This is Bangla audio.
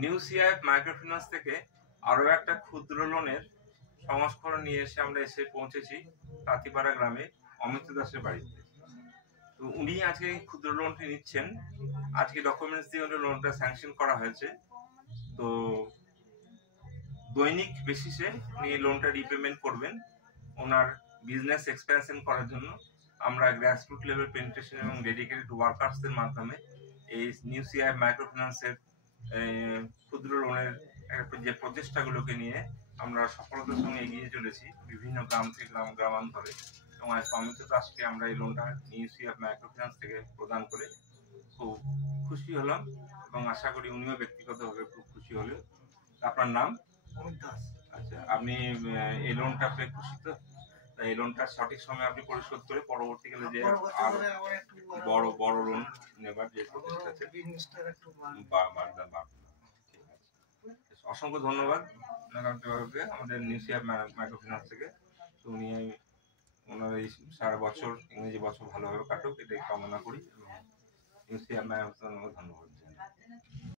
নিউ সিআইএফ মাইক্রোফিন্যান্স থেকে আরও একটা ক্ষুদ্র লোনের সংস্করণ নিয়ে আমরা এসে পৌঁছেছি তাঁতিপাড়া গ্রামে অমিত দাসের বাড়িতে। তো উনি আজকে ক্ষুদ্র লোনটি নিচ্ছেন। আজকে ডকুমেন্টস দিয়ে লোনটা স্যাংশন করা হয়েছে। তো দৈনিক বেসিসে উনি লোনটা রিপেমেন্ট করবেন। ওনার বিজনেস এক্সপ্যানশন করার জন্য আমরা গ্রাসরুট লেভেল পেনিট্রেশন এবং ডেডিকেটেড ওয়ার্কার্সদের মাধ্যমে এই নিউ সিআইএফ মাইক্রোফিন্যান্সের ক্ষুদ্র লোনের যে প্রচেষ্টাগুলোকে নিয়ে আমরা সফলতার সঙ্গে এগিয়ে চলেছি বিভিন্ন গ্রাম থেকে গ্রামান্তরে। এবং আজ অমিত দাসকে আমরা এই লোনটা নিউ সিআইএফ মাইক্রোফিন্যান্স থেকে প্রদান করে খুব খুশি হলাম এবং আশা করি উনিও ব্যক্তিগতভাবে খুব খুশি হলেন। আপনার নাম? অমিত দাস। আচ্ছা, আপনি এই লোনটা পেয়ে খুশি তো? এই লোনটা সঠিক সময়ে আপনি পরিশোধ করে পরবর্তীকালে যে আরো বড় লোন নেবার যে প্রচেষ্টা আছে অসংখ্য ধন্যবাদ আমাদের নিউ সিআইএফ মাইক্রোফিন্যান্স থেকে। তো উনি ওনার এই সারা বছর ইংরেজি বছর ভালোভাবে কাটুক এটাই কামনা করি এবং নিউ সিআইএফ মাইক্রোফিন্যান্স ধন্যবাদ।